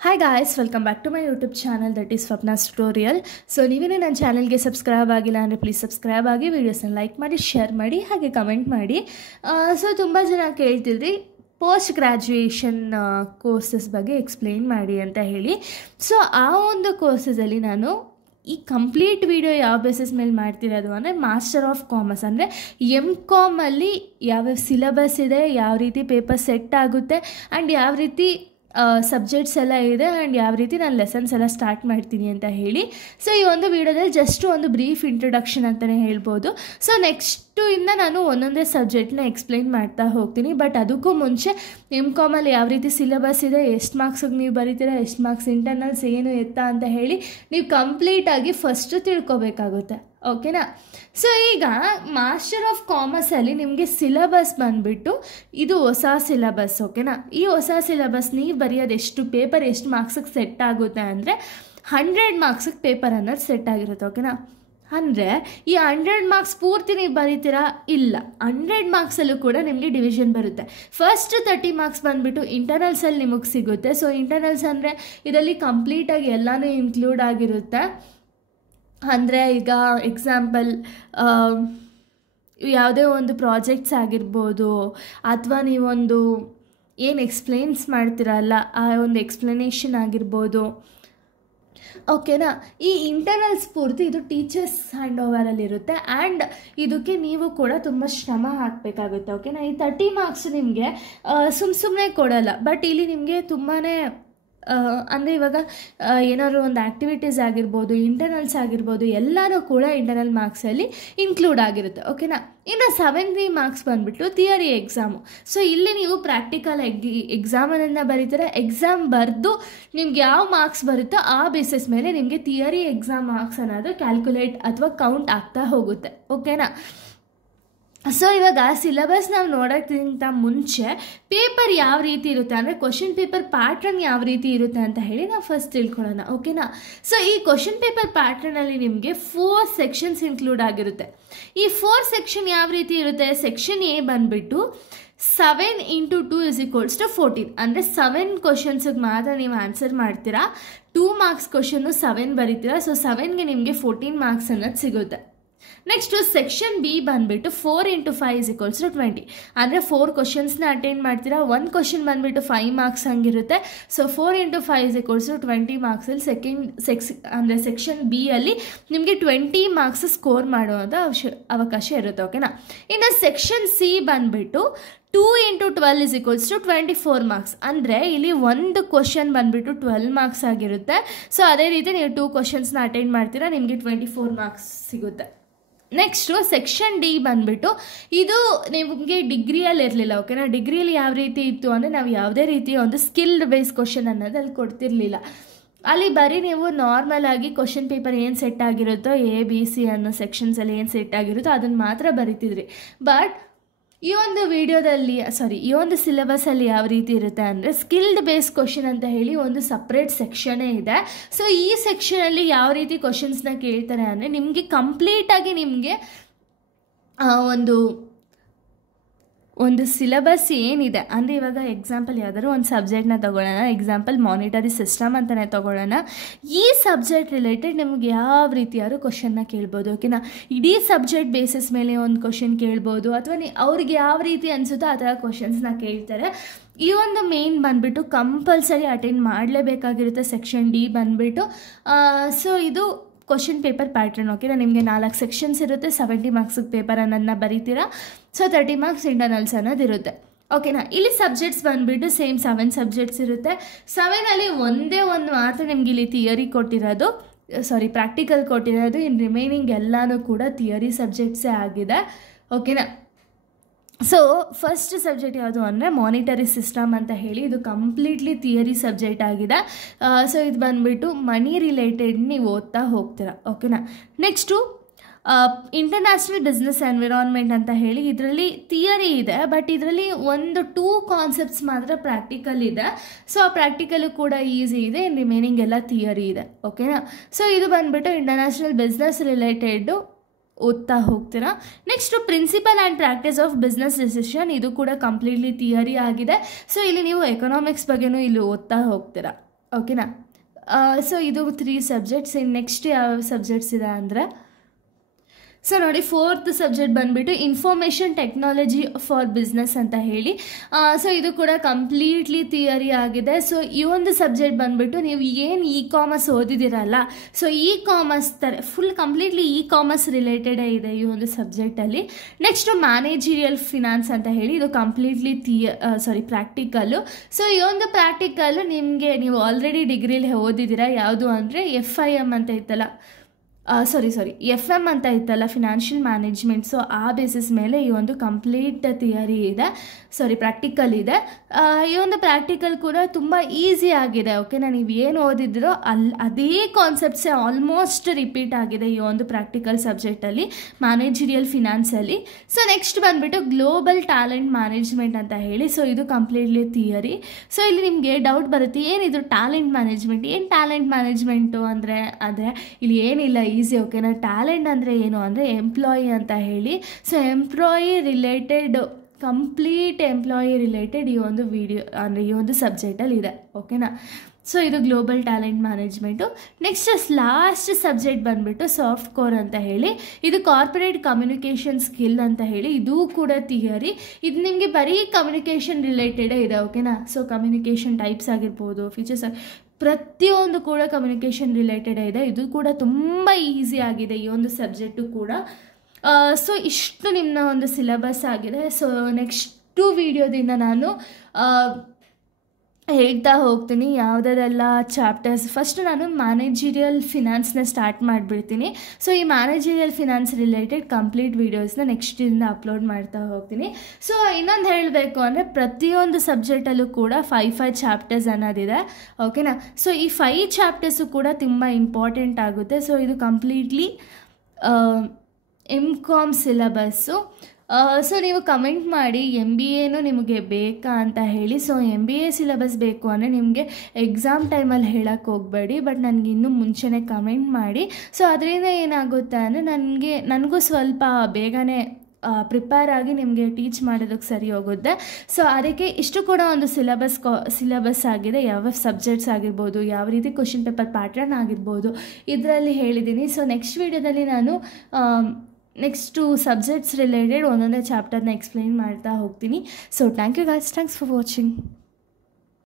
Hi guys, welcome back to my YouTube channel that is Swapna's Tutorial. So ನೀವೇನೇ ನನ್ನ ಚಾನಲ್ಗೆ subscribe ಆಗಿಲ್ಲ ಅಂದರೆ ಪ್ಲೀಸ್ ಸಬ್ಸ್ಕ್ರೈಬ್ ಆಗಿ ವಿಡಿಯೋಸ್ನ ಲೈಕ್ ಮಾಡಿ ಶೇರ್ ಮಾಡಿ ಹಾಗೆ ಕಮೆಂಟ್ ಮಾಡಿ. ಸೊ ತುಂಬ ಜನ ಕೇಳ್ತಿದ್ರಿ ಪೋಸ್ಟ್ ಗ್ರ್ಯಾಜುಯೇಷನ್ ಕೋರ್ಸಸ್ ಬಗ್ಗೆ ಎಕ್ಸ್ಪ್ಲೇನ್ ಮಾಡಿ ಅಂತ ಹೇಳಿ. ಸೊ ಆ ಒಂದು ಕೋರ್ಸಸಲ್ಲಿ ನಾನು ಈ ಕಂಪ್ಲೀಟ್ ವಿಡಿಯೋ ಯಾವ ಬೇಸಿಸ್ ಮೇಲೆ ಮಾಡ್ತಿರೋದು ಅಂದರೆ ಮಾಸ್ಟರ್ ಆಫ್ ಕಾಮರ್ಸ್ ಅಂದರೆ MCOMಲ್ಲಿ ಯಾವ್ಯಾವ ಸಿಲೆಬಸ್ ಇದೆ, ಯಾವ ರೀತಿ ಪೇಪರ್ ಸೆಟ್ ಆಗುತ್ತೆ ಆ್ಯಂಡ್ ಯಾವ ರೀತಿ ಸಬ್ಜೆಕ್ಟ್ಸ್ ಎಲ್ಲ ಇದೆ ಆ್ಯಂಡ್ ಯಾವ ರೀತಿ ನಾನು ಲೆಸನ್ಸ್ ಎಲ್ಲ ಸ್ಟಾರ್ಟ್ ಮಾಡ್ತೀನಿ ಅಂತ ಹೇಳಿ. ಸೊ ಈ ಒಂದು ವಿಡಿಯೋದಲ್ಲಿ ಜಸ್ಟ್ ಒಂದು ಬ್ರೀಫ್ ಇಂಟ್ರೊಡಕ್ಷನ್ ಅಂತಲೇ ಹೇಳ್ಬೋದು. ಸೊ ನೆಕ್ಸ್ಟು ಇಂದ ನಾನು ಒಂದೊಂದೇ ಸಬ್ಜೆಕ್ಟ್ನ ಎಕ್ಸ್ಪ್ಲೈನ್ ಮಾಡ್ತಾ ಹೋಗ್ತೀನಿ. ಬಟ್ ಅದಕ್ಕೂ ಮುಂಚೆ MCOMಲ್ಲಿ ಯಾವ ರೀತಿ ಸಿಲೆಬಸ್ ಇದೆ, ಎಷ್ಟು ಮಾರ್ಕ್ಸಿಗೆ ನೀವು ಬರೀತೀರಾ, ಎಷ್ಟು ಮಾರ್ಕ್ಸ್ ಇಂಟರ್ನಲ್ಸ್ ಏನು ಎತ್ತ ಅಂತ ಹೇಳಿ ನೀವು ಕಂಪ್ಲೀಟಾಗಿ ಫಸ್ಟು ತಿಳ್ಕೊಬೇಕಾಗುತ್ತೆ. ಓಕೆನಾ. ಸೊ ಈಗ ಮಾಸ್ಟರ್ ಆಫ್ ಕಾಮರ್ಸಲ್ಲಿ ನಿಮಗೆ ಸಿಲೆಬಸ್ ಬಂದುಬಿಟ್ಟು ಇದು ಹೊಸ ಸಿಲೆಬಸ್. ಓಕೆನಾ. ಈ ಹೊಸ ಸಿಲೆಬಸ್ ನೀವು ಬರೆಯೋದು ಎಷ್ಟು ಪೇಪರ್ ಎಷ್ಟು ಮಾರ್ಕ್ಸಿಗೆ ಸೆಟ್ ಆಗುತ್ತೆ ಅಂದರೆ 100 ಮಾರ್ಕ್ಸಿಗೆ ಪೇಪರ್ ಅನ್ನೋದು ಸೆಟ್ ಆಗಿರುತ್ತೆ. ಓಕೆನಾ. ಅಂದರೆ ಈ 100 ಮಾರ್ಕ್ಸ್ ಪೂರ್ತಿ ನೀವು ಬರೀತೀರಾ? ಇಲ್ಲ, 100 ಮಾರ್ಕ್ಸಲ್ಲೂ ಕೂಡ ನಿಮಗೆ ಡಿವಿಷನ್ ಬರುತ್ತೆ. ಫಸ್ಟ್ 30 ಮಾರ್ಕ್ಸ್ ಬಂದುಬಿಟ್ಟು ಇಂಟರ್ನಲ್ಸಲ್ಲಿ ನಿಮಗೆ ಸಿಗುತ್ತೆ. ಸೊ ಇಂಟರ್ನಲ್ಸ್ ಅಂದರೆ ಇದರಲ್ಲಿ ಕಂಪ್ಲೀಟಾಗಿ ಎಲ್ಲನೂ ಇನ್ಕ್ಲೂಡ್ ಆಗಿರುತ್ತೆ. ಅಂದರೆ ಈಗ ಎಕ್ಸಾಂಪಲ್ ಯಾವುದೇ ಒಂದು ಪ್ರಾಜೆಕ್ಟ್ಸ್ ಆಗಿರ್ಬೋದು ಅಥವಾ ನೀವೊಂದು ಏನು ಎಕ್ಸ್ಪ್ಲೇನ್ಸ್ ಮಾಡ್ತೀರಲ್ಲ ಆ ಒಂದು ಎಕ್ಸ್ಪ್ಲನೇಷನ್ ಆಗಿರ್ಬೋದು. ಓಕೆನಾ. ಈ ಇಂಟರ್ನಲ್ಸ್ ಪೂರ್ತಿ ಇದು ಟೀಚರ್ಸ್ ಹ್ಯಾಂಡ್ ಓವರಲ್ಲಿರುತ್ತೆ ಆ್ಯಂಡ್ ಇದಕ್ಕೆ ನೀವು ಕೂಡ ತುಂಬ ಶ್ರಮ ಹಾಕಬೇಕಾಗುತ್ತೆ. ಓಕೆನಾ. ಈ 30 ಮಾರ್ಕ್ಸ್ ನಿಮಗೆ ಸುಮ್ಮನೆ ಕೊಡಲ್ಲ. ಬಟ್ ಇಲ್ಲಿ ನಿಮಗೆ ತುಂಬಾ ಅಂದರೆ ಇವಾಗ ಏನಾದ್ರು ಒಂದು ಆ್ಯಕ್ಟಿವಿಟೀಸ್ ಆಗಿರ್ಬೋದು, ಇಂಟರ್ನಲ್ಸ್ ಆಗಿರ್ಬೋದು, ಎಲ್ಲನೂ ಕೂಡ ಇಂಟರ್ನಲ್ ಮಾರ್ಕ್ಸಲ್ಲಿ ಇನ್ಕ್ಲೂಡ್ ಆಗಿರುತ್ತೆ. ಓಕೆನಾ. ಇನ್ನು 70 ಮಾರ್ಕ್ಸ್ ಬಂದುಬಿಟ್ಟು ಥಿಯರಿ ಎಕ್ಸಾಮು. ಸೊ ಇಲ್ಲಿ ನೀವು ಪ್ರಾಕ್ಟಿಕಲ್ ಎಕ್ಸಾಮನ್ನು ಬರೀತಾರೆ. ಎಕ್ಸಾಮ್ ಬರೆದು ನಿಮ್ಗೆ ಯಾವ ಮಾರ್ಕ್ಸ್ ಬರುತ್ತೋ ಆ ಬೇಸಿಸ್ ಮೇಲೆ ನಿಮಗೆ ಥಿಯರಿ ಎಕ್ಸಾಮ್ ಮಾರ್ಕ್ಸ್ ಅನ್ನೋದು ಕ್ಯಾಲ್ಕುಲೇಟ್ ಅಥವಾ ಕೌಂಟ್ ಆಗ್ತಾ ಹೋಗುತ್ತೆ. ಓಕೆನಾ. ಸೊ ಇವಾಗ ಸಿಲೆಬಸ್ ನಾವು ನೋಡೋಕ್ಕಿಂತ ಮುಂಚೆ ಪೇಪರ್ ಯಾವ ರೀತಿ ಇರುತ್ತೆ ಅಂದರೆ ಕ್ವಶನ್ ಪೇಪರ್ ಪ್ಯಾಟ್ರನ್ ಯಾವ ರೀತಿ ಇರುತ್ತೆ ಅಂತ ಹೇಳಿ ನಾವು ಫಸ್ಟ್ ತಿಳ್ಕೊಳ್ಳೋಣ. ಓಕೆನಾ. ಸೊ ಈ ಕ್ವಶನ್ ಪೇಪರ್ ಪ್ಯಾಟ್ರನಲ್ಲಿ ನಿಮಗೆ 4 ಸೆಕ್ಷನ್ಸ್ ಇನ್ಕ್ಲೂಡ್ ಆಗಿರುತ್ತೆ. ಈ 4 ಸೆಕ್ಷನ್ ಯಾವ ರೀತಿ ಇರುತ್ತೆ? ಸೆಕ್ಷನ್ ಎ ಬಂದುಬಿಟ್ಟು 7 × 2 = 14 ಅಂದರೆ 7 ಕ್ವಶನ್ಸಿಗೆ ಮಾತ್ರ ನೀವು ಆನ್ಸರ್ ಮಾಡ್ತೀರಾ. 2 ಮಾರ್ಕ್ಸ್ ಕ್ವಶನ್ನು 7 ಬರೀತೀರಾ. ಸೊ 7ಗೆ ನಿಮಗೆ 14 ಮಾರ್ಕ್ಸ್ ಅನ್ನೋದು ಸಿಗುತ್ತೆ. ನೆಕ್ಸ್ಟು ಸೆಕ್ಷನ್ ಬಿ ಬಂದುಬಿಟ್ಟು 4 × 5 = 20 ಅಂದರೆ 4 ಕ್ವಶನ್ಸ್ನ ಅಟೆಂಡ್ ಮಾಡ್ತೀರಾ. 1 ಕ್ವಶನ್ ಬಂದುಬಿಟ್ಟು 5 ಮಾರ್ಕ್ಸ್ ಹಂಗಿರುತ್ತೆ. ಸೊ 4 × 5 = 20 ಮಾರ್ಕ್ಸಲ್ಲಿ ಅಂದರೆ ಸೆಕ್ಷನ್ ಬಿ ಅಲ್ಲಿ ನಿಮಗೆ 20 ಮಾರ್ಕ್ಸ್ ಸ್ಕೋರ್ ಮಾಡುವಂಥ ಅವಕಾಶ ಇರುತ್ತೆ. ಓಕೆನಾ. ಇನ್ನು ಸೆಕ್ಷನ್ ಸಿ ಬಂದುಬಿಟ್ಟು 2 × 12 = 24 ಮಾರ್ಕ್ಸ್ ಅಂದರೆ ಇಲ್ಲಿ ಒಂದು ಕ್ವಶನ್ ಬಂದುಬಿಟ್ಟು 12 ಮಾರ್ಕ್ಸ್ ಆಗಿರುತ್ತೆ. ಸೊ ಅದೇ ರೀತಿ ನೀವು 2 ಕ್ವಶನ್ಸ್ನ ಅಟೆಂಡ್ ಮಾಡ್ತೀರಾ, ನಿಮಗೆ 24 ಮಾರ್ಕ್ಸ್ ಸಿಗುತ್ತೆ. ನೆಕ್ಸ್ಟು ಸೆಕ್ಷನ್ ಡಿ ಬಂದುಬಿಟ್ಟು ಇದು ನಿಮಗೆ ಡಿಗ್ರಿಯಲ್ಲಿ ಇರಲಿಲ್ಲ. ಓಕೆನಾ. ಡಿಗ್ರಿಯಲ್ಲಿ ಯಾವ ರೀತಿ ಇತ್ತು ಅಂದರೆ ನಾವು ಯಾವುದೇ ರೀತಿಯ ಒಂದು ಸ್ಕಿಲ್ಡ್ ಬೇಸ್ ಕ್ವಶನ್ ಅನ್ನೋದು ಅಲ್ಲಿ ಕೊಡ್ತಿರ್ಲಿಲ್ಲ. ಅಲ್ಲಿ ಬರೀ ನೀವು ನಾರ್ಮಲ್ ಆಗಿ ಕ್ವಶನ್ ಪೇಪರ್ ಏನು ಸೆಟ್ ಆಗಿರುತ್ತೋ ABC ಅನ್ನೋ ಸೆಕ್ಷನ್ಸಲ್ಲಿ ಏನು ಸೆಟ್ ಆಗಿರುತ್ತೋ ಅದನ್ನು ಮಾತ್ರ ಬರಿತಿದ್ರಿ. ಬಟ್ ಈ ಒಂದು ವಿಡಿಯೋದಲ್ಲಿ ಈ ಒಂದು ಸಿಲೆಬಸಲ್ಲಿ ಯಾವ ರೀತಿ ಇರುತ್ತೆ ಅಂದರೆ ಸ್ಕಿಲ್ಡ್ ಬೇಸ್ ಕ್ವಶನ್ ಅಂತ ಹೇಳಿ ಒಂದು ಸಪ್ರೇಟ್ ಸೆಕ್ಷನೇ ಇದೆ. ಸೊ ಈ ಸೆಕ್ಷನಲ್ಲಿ ಯಾವ ರೀತಿ ಕ್ವಶನ್ಸ್ನ ಕೇಳ್ತಾರೆ ಅಂದರೆ ನಿಮಗೆ ಕಂಪ್ಲೀಟಾಗಿ ನಿಮಗೆ ಒಂದು ಸಿಲೆಬಸ್ ಏನಿದೆ ಅಂದರೆ ಇವಾಗ ಎಕ್ಸಾಂಪಲ್ ಯಾವುದಾದ್ರು ಒಂದು ಸಬ್ಜೆಕ್ಟ್ನ ತೊಗೊಳ್ಳೋಣ. ಎಕ್ಸಾಂಪಲ್ ಮಾನಿಟರಿ ಸಿಸ್ಟಮ್ ಅಂತಲೇ ತೊಗೊಳ್ಳೋಣ. ಈ ಸಬ್ಜೆಕ್ಟ್ ರಿಲೇಟೆಡ್ ನಿಮ್ಗೆ ಯಾವ ರೀತಿಯಾದ್ರು ಕ್ವಶನ್ನ ಕೇಳ್ಬೋದು. ಓಕೆನಾ. ಇಡೀ ಸಬ್ಜೆಕ್ಟ್ ಬೇಸಿಸ್ ಮೇಲೆ ಒಂದು ಕ್ವಶನ್ ಕೇಳ್ಬೋದು ಅಥವಾ ಅವ್ರಿಗೆ ಯಾವ ರೀತಿ ಅನಿಸುತ್ತೋ ಆ ಥರ ಕ್ವಶನ್ಸ್ನ ಕೇಳ್ತಾರೆ. ಈ ಒಂದು ಮೇನ್ ಬಂದುಬಿಟ್ಟು ಕಂಪಲ್ಸರಿ ಅಟೆಂಡ್ ಮಾಡಲೇಬೇಕಾಗಿರುತ್ತೆ. ಸೆಕ್ಷನ್ ಡಿ ಬಂದುಬಿಟ್ಟು ಸೊ ಇದು ಕ್ವಶನ್ ಪೇಪರ್ ಪ್ಯಾಟ್ರನ್. ಓಕೆನಾ. ನಿಮಗೆ 4 ಸೆಕ್ಷನ್ಸ್ ಇರುತ್ತೆ. 70 ಮಾರ್ಕ್ಸಿಗೆ ಪೇಪರ್ ಅನ್ನೋದನ್ನ ಬರೀತೀರಾ. ಸೊ 30 ಮಾರ್ಕ್ಸ್ ಇಂಟರ್ನಲ್ಸ್ ಅನ್ನೋದಿರುತ್ತೆ. ಓಕೆನಾ. ಇಲ್ಲಿ ಸಬ್ಜೆಕ್ಟ್ಸ್ ಬಂದುಬಿಟ್ಟು ಸೇಮ್ 7 ಸಬ್ಜೆಕ್ಟ್ಸ್ ಇರುತ್ತೆ. 7ಅಲ್ಲಿ ಒಂದೇ ಒಂದು ಮಾತ್ರ ನಿಮ್ಗೆ ಇಲ್ಲಿ ಥಿಯರಿ ಕೊಟ್ಟಿರೋದು, ಪ್ರಾಕ್ಟಿಕಲ್ ಕೊಟ್ಟಿರೋದು. ಇನ್ನು ರಿಮೈನಿಂಗ್ ಎಲ್ಲನೂ ಕೂಡ ಥಿಯರಿ ಸಬ್ಜೆಕ್ಟ್ಸೇ ಆಗಿದೆ. ಓಕೆನಾ. ಸೊ ಫಸ್ಟ್ ಸಬ್ಜೆಕ್ಟ್ ಯಾವುದು ಅಂದರೆ ಮಾನಿಟರಿ ಸಿಸ್ಟಮ್ ಅಂತ ಹೇಳಿ ಇದು ಕಂಪ್ಲೀಟ್ಲಿ ಥಿಯರಿ ಸಬ್ಜೆಕ್ಟ್ ಆಗಿದೆ. ಸೊ ಇದು ಬಂದುಬಿಟ್ಟು ಮನಿ ರಿಲೇಟೆಡ್ ನೀವು ಓದ್ತಾ ಹೋಗ್ತೀರಾ. ಓಕೆನಾ. ನೆಕ್ಸ್ಟು ಇಂಟರ್ನ್ಯಾಷನಲ್ ಬಿಸ್ನೆಸ್ ಎನ್ವಿರಾನ್ಮೆಂಟ್ ಅಂತ ಹೇಳಿ ಇದರಲ್ಲಿ ಥಿಯರಿ ಇದೆ. ಬಟ್ ಇದರಲ್ಲಿ 2 ಕಾನ್ಸೆಪ್ಟ್ಸ್ ಮಾತ್ರ ಪ್ರಾಕ್ಟಿಕಲ್ ಇದೆ. ಸೊ ಆ ಪ್ರಾಕ್ಟಿಕಲು ಕೂಡ ಈಸಿ ಇದೆ. ರಿಮೈನಿಂಗ್ ಎಲ್ಲ ಥಿಯರಿ ಇದೆ. ಓಕೆನಾ. ಸೊ ಇದು ಬಂದುಬಿಟ್ಟು ಇಂಟರ್ನ್ಯಾಷನಲ್ ಬಿಸ್ನೆಸ್ ರಿಲೇಟೆಡ್ಡು ಓದ್ತಾ ಹೋಗ್ತೀರಾ. Next principle and practice of business decision, ಇದು ಕೂಡ ಕಂಪ್ಲೀಟ್ಲಿ ಥಿಯರಿ ಆಗಿದೆ. ಸೊ ಇಲ್ಲಿ ನೀವು ಎಕನಾಮಿಕ್ಸ್ ಬಗ್ಗೆನೂ ಇಲ್ಲಿ ಓದ್ತಾ ಹೋಗ್ತೀರಾ. ಓಕೆನಾ. ಸೊ ಇದು 3 ಸಬ್ಜೆಕ್ಟ್ಸ್. ಇನ್ನು ನೆಕ್ಸ್ಟ್ ಯಾವ ಸಬ್ಜೆಕ್ಟ್ಸ್ ಇದೆ ಅಂದರೆ, ಸೊ ನೋಡಿ, 4th ಸಬ್ಜೆಕ್ಟ್ ಬಂದುಬಿಟ್ಟು ಇನ್ಫಾರ್ಮೇಷನ್ ಟೆಕ್ನಾಲಜಿ ಫಾರ್ ಬಿಸ್ನೆಸ್ ಅಂತ ಹೇಳಿ. ಸೊ ಇದು ಕೂಡ ಕಂಪ್ಲೀಟ್ಲಿ ಥಿಯರಿ ಆಗಿದೆ. ಸೊ ಈ ಒಂದು ಸಬ್ಜೆಕ್ಟ್ ಬಂದುಬಿಟ್ಟು ನೀವು ಏನು ಕಾಮರ್ಸ್ ಓದಿದ್ದೀರಲ್ಲ, ಸೊ ಕಾಮರ್ಸ್ ಥರ ಫುಲ್ ಕಂಪ್ಲೀಟ್ಲಿ ಕಾಮರ್ಸ್ ರಿಲೇಟೆಡೇ ಇದೆ ಈ ಒಂದು ಸಬ್ಜೆಕ್ಟಲ್ಲಿ. ನೆಕ್ಸ್ಟು ಮ್ಯಾನೇಜರಿಯಲ್ ಫಿನಾನ್ಸ್ ಅಂತ ಹೇಳಿ, ಇದು ಕಂಪ್ಲೀಟ್ಲಿ ಪ್ರಾಕ್ಟಿಕಲ್ಲು. ಸೊ ಈ ಒಂದು ಪ್ರಾಕ್ಟಿಕಲ್ಲು ನಿಮಗೆ, ನೀವು ಆಲ್ರೆಡಿ ಡಿಗ್ರಿಲಿ ಓದಿದ್ದೀರಾ, ಯಾವುದು ಅಂದರೆ FIM ಅಂತ ಇತ್ತಲ್ಲ, FM ಅಂತ ಇತ್ತಲ್ಲ, ಫಿನಾನ್ಷಿಯಲ್ ಮ್ಯಾನೇಜ್ಮೆಂಟ್. ಸೊ ಆ ಬೇಸಿಸ್ ಮೇಲೆ ಈ ಒಂದು ಕಂಪ್ಲೀಟ್ ಥಿಯರಿ ಇದೆ, ಪ್ರಾಕ್ಟಿಕಲ್ ಇದೆ. ಈ ಒಂದು ಪ್ರಾಕ್ಟಿಕಲ್ ಕೂಡ ತುಂಬ ಈಸಿ ಆಗಿದೆ. ಓಕೆನಾ, ನೀವು ಏನು ಓದಿದ್ರೋ ಅದೇ ಕಾನ್ಸೆಪ್ಟ್ಸೇ ಆಲ್ಮೋಸ್ಟ್ ರಿಪೀಟ್ ಆಗಿದೆ ಈ ಒಂದು ಪ್ರಾಕ್ಟಿಕಲ್ ಸಬ್ಜೆಕ್ಟಲ್ಲಿ, ಮ್ಯಾನೇಜರಿಯಲ್ ಫಿನಾನ್ಸಲ್ಲಿ. ಸೊ ನೆಕ್ಸ್ಟ್ ಬಂದುಬಿಟ್ಟು ಗ್ಲೋಬಲ್ ಟ್ಯಾಲೆಂಟ್ ಮ್ಯಾನೇಜ್ಮೆಂಟ್ ಅಂತ ಹೇಳಿ. ಸೊ ಇದು ಕಂಪ್ಲೀಟ್ಲಿ ಥಿಯರಿ. ಸೊ ಇಲ್ಲಿ ನಿಮಗೆ ಡೌಟ್ ಬರುತ್ತೆ, ಏನಿದು ಟ್ಯಾಲೆಂಟ್ ಮ್ಯಾನೇಜ್ಮೆಂಟ್, ಏನು ಟ್ಯಾಲೆಂಟ್ ಮ್ಯಾನೇಜ್ಮೆಂಟು ಅಂದರೆ ಇಲ್ಲಿ ಏನಿಲ್ಲ, ಈಸಿ. ಓಕೆನಾ, ಟ್ಯಾಲೆಂಟ್ ಅಂದರೆ ಏನು ಅಂದರೆ ಎಂಪ್ಲಾಯಿ ಅಂತ ಹೇಳಿ. So employee related, complete employee related ಈ ಒಂದು ವಿಡಿಯೋ ಅಂದರೆ ಈ ಒಂದು ಸಬ್ಜೆಕ್ಟಲ್ಲಿ ಇದೆ. ಓಕೆನಾ. ಸೊ ಇದು global talent management. Next last subject ಬಂದುಬಿಟ್ಟು ಸಾಫ್ಟ್ ಕೋರ್ ಅಂತ ಹೇಳಿ, ಇದು ಕಾರ್ಪೊರೇಟ್ ಕಮ್ಯುನಿಕೇಷನ್ ಸ್ಕಿಲ್ ಅಂತ ಹೇಳಿ, ಇದು ಕೂಡ ಥಿಯರಿ. ಇದು ನಿಮಗೆ ಬರೀ ಕಮ್ಯುನಿಕೇಷನ್ ರಿಲೇಟೆಡೇ ಇದೆ. ಓಕೆನಾ. ಸೊ ಕಮ್ಯುನಿಕೇಷನ್ ಟೈಪ್ಸ್ ಆಗಿರ್ಬೋದು, ಫೀಚರ್ಸ್, ಪ್ರತಿಯೊಂದು ಕೂಡ ಕಮ್ಯುನಿಕೇಷನ್ ರಿಲೇಟೆಡೇ ಇದೆ. ಇದು ಕೂಡ ತುಂಬ ಈಸಿ ಆಗಿದೆ ಈ ಒಂದು ಸಬ್ಜೆಕ್ಟು ಕೂಡ. ಸೊ ಇಷ್ಟು ನಿಮ್ಮ ಒಂದು ಸಿಲೆಬಸ್ ಆಗಿದೆ. ಸೊ ನೆಕ್ಸ್ಟು ವಿಡಿಯೋದಿಂದ ನಾನು ಹೇಳ್ತಾ ಹೋಗ್ತೀನಿ ಯಾವುದೆಲ್ಲ ಚಾಪ್ಟರ್ಸ್. ಫಸ್ಟ್ ನಾನು ಮ್ಯಾನೇಜರಿಯಲ್ ಫಿನಾನ್ಸ್ನ ಸ್ಟಾರ್ಟ್ ಮಾಡಿಬಿಡ್ತೀನಿ. ಸೊ ಈ ಮ್ಯಾನೇಜರಿಯಲ್ ಫಿನಾನ್ಸ್ ರಿಲೇಟೆಡ್ ಕಂಪ್ಲೀಟ್ ವೀಡಿಯೋಸ್ನ ನೆಕ್ಸ್ಟಿಂದ ಅಪ್ಲೋಡ್ ಮಾಡ್ತಾ ಹೋಗ್ತೀನಿ. ಸೊ ಇನ್ನೊಂದು ಹೇಳಬೇಕು ಅಂದರೆ, ಪ್ರತಿಯೊಂದು ಸಬ್ಜೆಕ್ಟಲ್ಲೂ ಕೂಡ 5 ಚಾಪ್ಟರ್ಸ್ ಅನ್ನೋದಿದೆ. ಓಕೆನಾ. ಸೊ ಈ 5 ಚಾಪ್ಟರ್ಸು ಕೂಡ ತುಂಬ ಇಂಪಾರ್ಟೆಂಟ್ ಆಗುತ್ತೆ. ಸೊ ಇದು ಕಂಪ್ಲೀಟ್ಲಿ MCOM ಸಿಲೆಬಸ್ಸು. ಸೊ ನೀವು ಕಮೆಂಟ್ ಮಾಡಿ MBAನೂ ನಿಮಗೆ ಬೇಕಾ ಅಂತ ಹೇಳಿ. ಸೊ MBA ಸಿಲೆಬಸ್ ಬೇಕು ಅಂದರೆ ನಿಮಗೆ ಎಕ್ಸಾಮ್ ಟೈಮಲ್ಲಿ ಹೇಳೋಕ್ಕೆ ಹೋಗಬೇಡಿ, ಬಟ್ ನನಗೆ ಇನ್ನೂ ಮುಂಚೆನೇ ಕಮೆಂಟ್ ಮಾಡಿ. ಸೊ ಅದರಿಂದ ಏನಾಗುತ್ತೆ ಅಂದರೆ ನನಗೂ ಸ್ವಲ್ಪ ಬೇಗನೆ ಪ್ರಿಪೇರ್ ಆಗಿ ನಿಮಗೆ ಟೀಚ್ ಮಾಡೋದಕ್ಕೆ ಸರಿ ಹೋಗುತ್ತೆ. ಸೊ ಅದಕ್ಕೆ ಇಷ್ಟು ಕೂಡ ಒಂದು ಸಿಲೆಬಸ್ ಆಗಿದೆ. ಯಾವ ಸಬ್ಜೆಕ್ಟ್ಸ್ ಆಗಿರ್ಬೋದು, ಯಾವ ರೀತಿ ಕ್ವಶನ್ ಪೇಪರ್ ಪ್ಯಾಟ್ರನ್ ಆಗಿರ್ಬೋದು, ಇದರಲ್ಲಿ ಹೇಳಿದ್ದೀನಿ. ಸೊ ನೆಕ್ಸ್ಟ್ ವೀಡಿಯೋದಲ್ಲಿ ನಾನು ನೆಕ್ಸ್ಟು ಸಬ್ಜೆಕ್ಟ್ಸ್ ರಿಲೇಟೆಡ್ ಒಂದೊಂದೇ ಚಾಪ್ಟರ್ನ ಎಕ್ಸ್ಪ್ಲೈನ್ ಮಾಡ್ತಾ ಹೋಗ್ತೀನಿ. So thank you guys, thanks for watching.